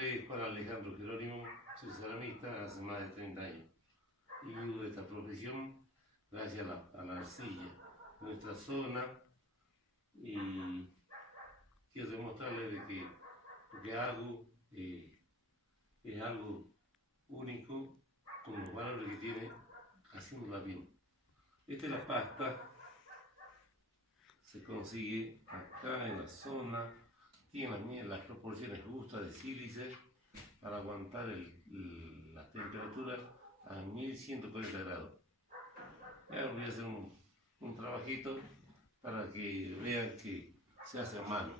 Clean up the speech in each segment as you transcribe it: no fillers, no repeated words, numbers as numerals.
nombre es Juan Alejandro Jerónimo, soy ceramista hace más de 30 años y vivo de esta profesión gracias a la arcilla, nuestra zona, y quiero demostrarles de que lo que hago es algo único con los valores que tiene haciéndola bien. Esta es la pasta, se consigue acá en la zona, tiene las proporciones justas de sílice para aguantar la temperatura a 1140 grados. Ahora voy a hacer un trabajito para que vean que se hace a mano.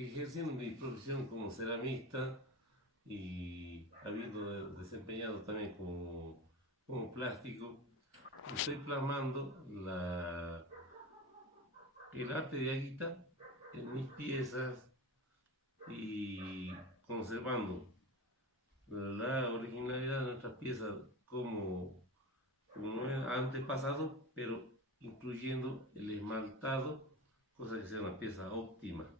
Ejerciendo mi profesión como ceramista y habiendo desempeñado también como plástico, estoy plasmando el arte de Aguita en mis piezas y conservando la originalidad de nuestras piezas como antes pasado, pero incluyendo el esmaltado, cosa que sea una pieza óptima.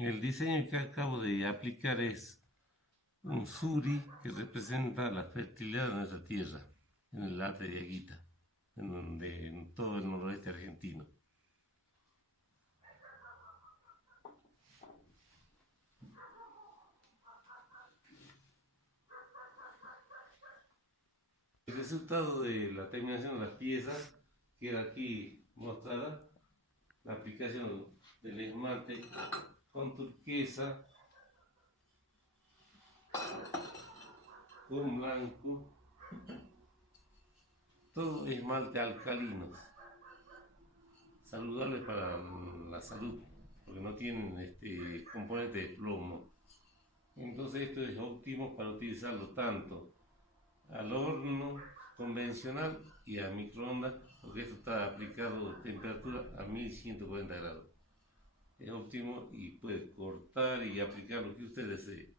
El diseño que acabo de aplicar es un suri que representa la fertilidad de nuestra tierra, en el arte de Aguita, en todo el noroeste argentino. El resultado de la terminación de las piezas queda aquí mostrada, la aplicación del esmalte con turquesa, con blanco, todo esmalte alcalinos, saludables para la salud, porque no tienen componente de plomo. Entonces esto es óptimo para utilizarlo tanto al horno convencional y a microondas, porque esto está aplicado a temperatura a 1140 grados. Es óptimo y puede cortar y aplicar lo que usted desee.